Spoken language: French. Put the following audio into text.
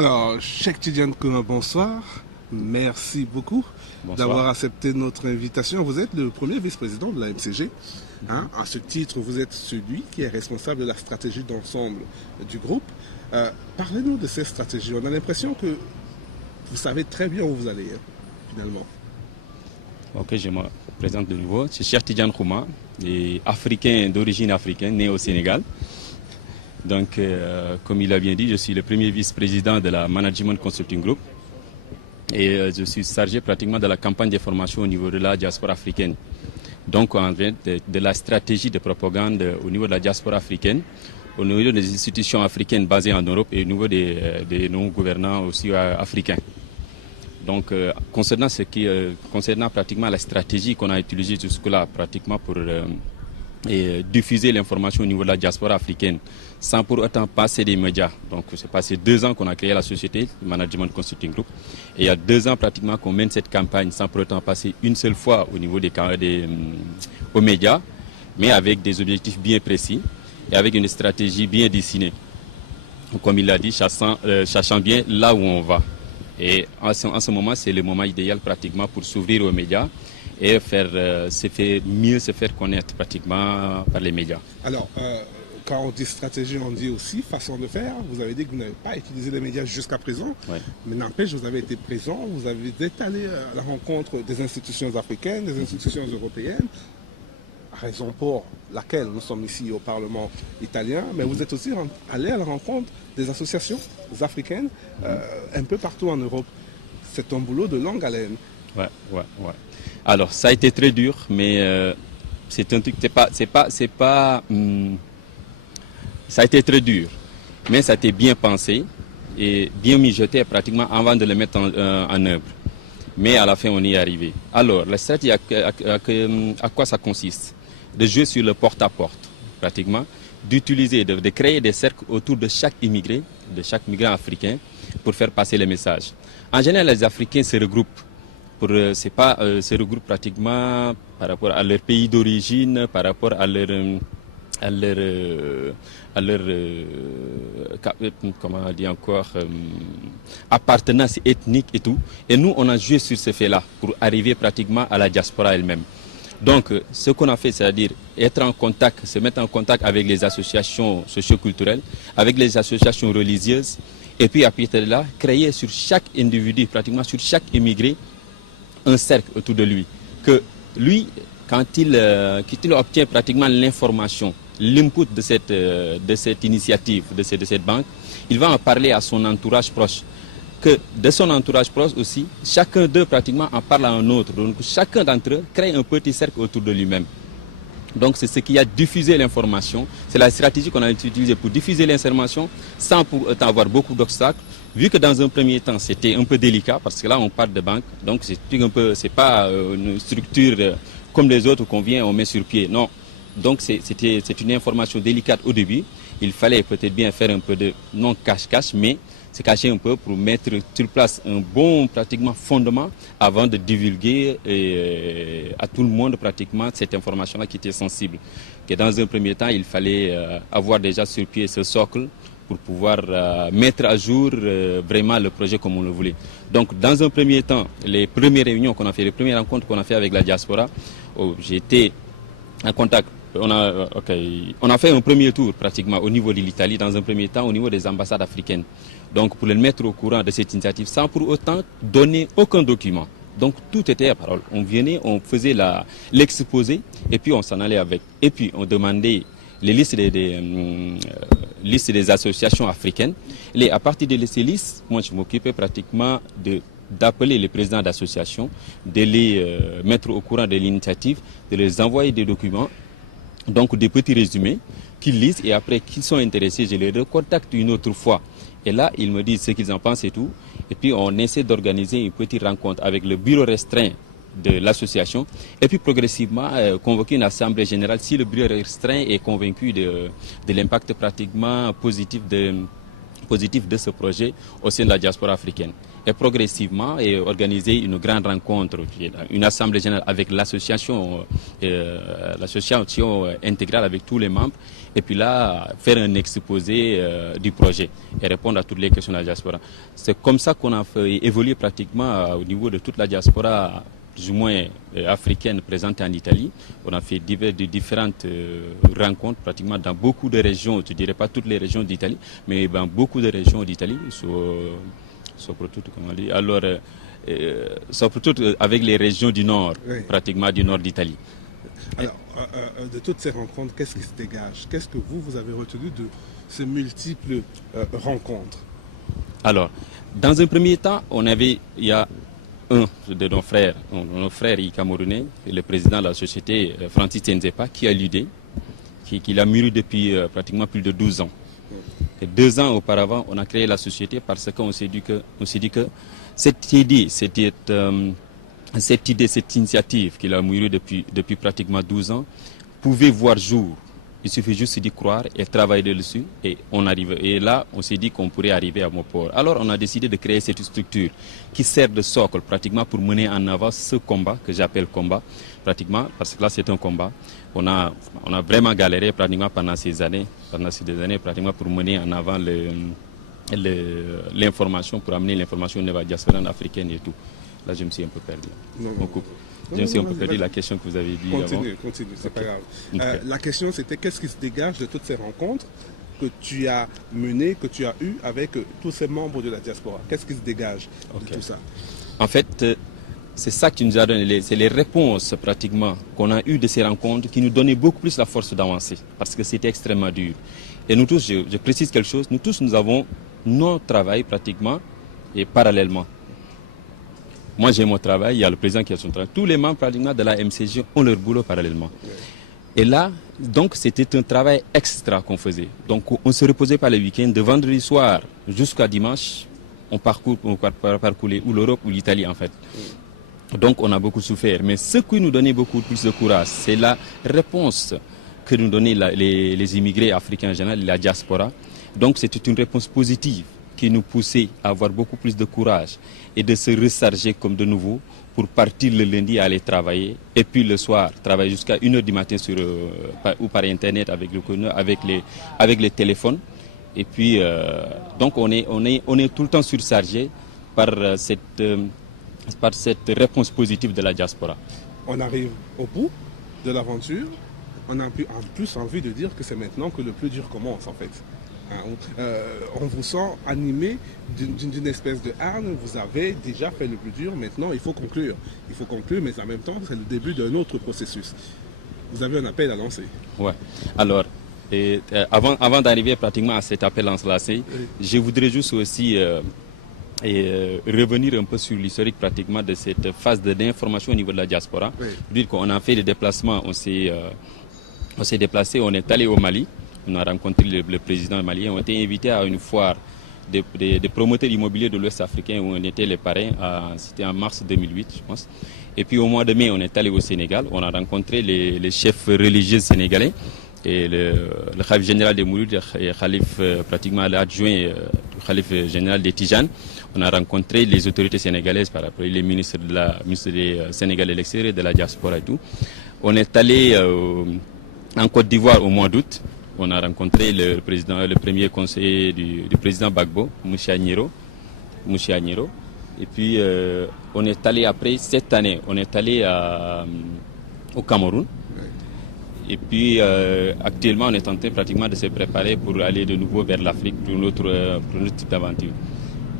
Alors, Cheikh Tidiane Kouma, bonsoir. Merci beaucoup d'avoir accepté notre invitation. Vous êtes le premier vice-président de la MCG. À ce titre, vous êtes celui qui est responsable de la stratégie d'ensemble du groupe. Parlez-nous de cette stratégie. On a l'impression que vous savez très bien où vous allez, finalement. Ok, je me présente de nouveau. Je suis Cheikh Tidiane Kouma, africain d'origine africaine, né au Sénégal. Donc, comme il a bien dit, je suis le premier vice-président de la Management Consulting Group. Et je suis chargé pratiquement de la campagne de formation au niveau de la diaspora africaine. Donc, en fait, de la stratégie de propagande au niveau de la diaspora africaine, au niveau des institutions africaines basées en Europe et au niveau des non-gouvernants aussi africains. Donc, concernant pratiquement la stratégie qu'on a utilisée jusque-là, pratiquement pour diffuser l'information au niveau de la diaspora africaine, sans pour autant passer des médias. Donc, c'est passé 2 ans qu'on a créé la société, le Management Consulting Group. Et il y a 2 ans pratiquement qu'on mène cette campagne sans pour autant passer une seule fois au niveau aux médias, mais avec des objectifs bien précis et avec une stratégie bien dessinée. Comme il l'a dit, sachant bien là où on va. Et en ce moment, c'est le moment idéal pratiquement pour s'ouvrir aux médias et mieux se faire connaître pratiquement par les médias. Alors, quand on dit stratégie, on dit aussi façon de faire. Vous avez dit que vous n'avez pas utilisé les médias jusqu'à présent, mais n'empêche, vous avez été présent, vous avez été allé à la rencontre des institutions africaines, des institutions européennes, raison pour laquelle nous sommes ici au Parlement italien, mais vous êtes aussi allé à la rencontre des associations africaines un peu partout en Europe. C'est un boulot de longue haleine. Ouais. Alors, ça a été très dur, mais c'est un truc, ça a été très dur, mais ça a été bien pensé et bien mijoté pratiquement avant de le mettre en œuvre. Mais à la fin, on y est arrivé. Alors, la stratégie, à quoi ça consiste? De jouer sur le porte-à-porte, pratiquement, d'utiliser, de créer des cercles autour de chaque immigré, de chaque migrant africain, pour faire passer les messages. En général, les Africains se regroupent. Se regroupent pratiquement par rapport à leur pays d'origine, par rapport à leur comment dire encore, appartenance ethnique et tout. Et nous, on a joué sur ce fait-là pour arriver pratiquement à la diaspora elle-même. Donc, ce qu'on a fait, c'est-à-dire se mettre en contact avec les associations socio-culturelles, avec les associations religieuses, et puis à partir de là, créer sur chaque individu, pratiquement sur chaque immigré, un cercle autour de lui. Que lui, quand il obtient pratiquement l'information, l'input de cette initiative, de cette banque, il va en parler à son entourage proche. Que de son entourage proche aussi, chacun d'eux pratiquement en parle à un autre. Donc chacun d'entre eux crée un petit cercle autour de lui-même. Donc c'est ce qui a diffusé l'information. C'est la stratégie qu'on a utilisée pour diffuser l'information sans pour autant avoir beaucoup d'obstacles. Vu que dans un premier temps c'était un peu délicat parce que là on parle de banque, donc c'est pas une structure comme les autres qu'on vient on met sur pied. Non. Donc c'est une information délicate au début. Il fallait peut-être bien faire un peu de non cache-cache, mais se cacher un peu pour mettre sur place un bon pratiquement fondement avant de divulguer à tout le monde pratiquement cette information-là qui était sensible. Que dans un premier temps, il fallait avoir déjà sur pied ce socle pour pouvoir mettre à jour vraiment le projet comme on le voulait. Donc dans un premier temps, les premières réunions qu'on a fait, les premières rencontres qu'on a fait avec la diaspora, j'ai été en contact. On a fait un premier tour pratiquement au niveau de l'Italie, dans un premier temps au niveau des ambassades africaines. Donc pour les mettre au courant de cette initiative sans pour autant donner aucun document. Donc tout était à parole. On venait, on faisait l'exposé et puis on s'en allait avec. Et puis on demandait les listes des associations africaines. Et à partir de ces listes, moi je m'occupais pratiquement d'appeler les présidents d'associations, de les mettre au courant de l'initiative, de les envoyer des documents. Donc des petits résumés qu'ils lisent et après qu'ils sont intéressés, je les recontacte une autre fois. Et là, ils me disent ce qu'ils en pensent et tout. Et puis on essaie d'organiser une petite rencontre avec le bureau restreint de l'association. Et puis progressivement, convoquer une assemblée générale si le bureau restreint est convaincu de l'impact pratiquement positif positif de ce projet au sein de la diaspora africaine. Et progressivement, organiser une grande rencontre, une assemblée générale avec l'association intégrale avec tous les membres, et puis là, faire un exposé du projet et répondre à toutes les questions de la diaspora. C'est comme ça qu'on a fait évoluer pratiquement au niveau de toute la diaspora, plus ou moins africaine présente en Italie. On a fait différentes rencontres pratiquement dans beaucoup de régions, je ne dirais pas toutes les régions d'Italie, mais dans beaucoup de régions d'Italie, surtout avec les régions du nord, oui. Pratiquement du nord d'Italie. Alors, de toutes ces rencontres, qu'est-ce qui se dégage? Qu'est-ce que vous avez retenu de ces multiples rencontres? Alors, dans un premier temps, il y a un de nos frères camerounais, le président de la société, Francis Nzepa, qui a l'idée, qui l'a mûri depuis pratiquement plus de 12 ans. Et 2 ans auparavant, on a créé la société parce qu'on s'est dit que cette initiative qu'il a mûri depuis pratiquement 12 ans pouvait voir jour. Il suffit juste d'y croire et travailler dessus et on arrive. Et là, on s'est dit qu'on pourrait arriver à Mopor. Alors, on a décidé de créer cette structure qui sert de socle pratiquement pour mener en avant ce combat que j'appelle combat, pratiquement, parce que là, c'est un combat. On a vraiment galéré pratiquement pendant ces années pratiquement pour mener en avant l'information, pour amener l'information de la diaspora africaine et tout. Là, je me suis un peu perdu. Je me suis un peu perdu la question que vous avez dit Continue, c'est pas grave. La question, c'était qu'est-ce qui se dégage de toutes ces rencontres que tu as menées, que tu as eues avec tous ces membres de la diaspora? Qu'est-ce qui se dégage de tout ça? En fait, c'est ça qui nous a donné, c'est les réponses pratiquement qu'on a eues de ces rencontres qui nous donnaient beaucoup plus la force d'avancer, parce que c'était extrêmement dur. Et nous tous, je précise quelque chose, nous avons notre travail pratiquement et parallèlement. Moi, j'ai mon travail, il y a le président qui a son travail. Tous les membres pratiquement de la MCG ont leur boulot parallèlement. Et là, donc, c'était un travail extra qu'on faisait. Donc, on ne se reposait pas le week-end. De vendredi soir jusqu'à dimanche, on parcourait ou l'Europe ou l'Italie, en fait. Donc, on a beaucoup souffert. Mais ce qui nous donnait beaucoup plus de courage, c'est la réponse que nous donnaient les immigrés africains en général, la diaspora. Donc, c'était une réponse positive qui nous poussait à avoir beaucoup plus de courage et de se recharger comme de nouveau pour partir le lundi à aller travailler et puis le soir travailler jusqu'à 1h du matin ou par internet avec les téléphones et puis donc on est tout le temps surchargé par cette réponse positive de la diaspora. On arrive au bout de l'aventure, on a en plus envie de dire que c'est maintenant que le plus dur commence en fait. On vous sent animé d'une espèce de hargne. Vous avez déjà fait le plus dur, maintenant il faut conclure. Il faut conclure, mais en même temps, c'est le début d'un autre processus. Vous avez un appel à lancer. Ouais. Alors, avant d'arriver pratiquement à cet appel lancé, je voudrais juste aussi revenir un peu sur l'historique pratiquement de cette phase d'information au niveau de la diaspora. Dire qu'on a fait des déplacements, on s'est déplacé, on est allé au Mali. On a rencontré le président malien, on a été invités à une foire des promoteurs immobiliers de l'Ouest africain où on était les parrains, c'était en mars 2008 je pense. Et puis au mois de mai on est allé au Sénégal, on a rencontré les chefs religieux sénégalais et le khalife général des Mourides et khalife pratiquement l'adjoint du khalife général des Tijanes. On a rencontré les autorités sénégalaises par rapport les ministres des Sénégalais de l'extérieur, de la diaspora et tout. On est allé en Côte d'Ivoire au mois d'août. On a rencontré le premier conseiller du président Gbagbo, Moussa Agnero. Et puis, on est allé après, cette année, on est allé au Cameroun. Et puis, actuellement, on est en train pratiquement de se préparer pour aller de nouveau vers l'Afrique pour notre type d'aventure.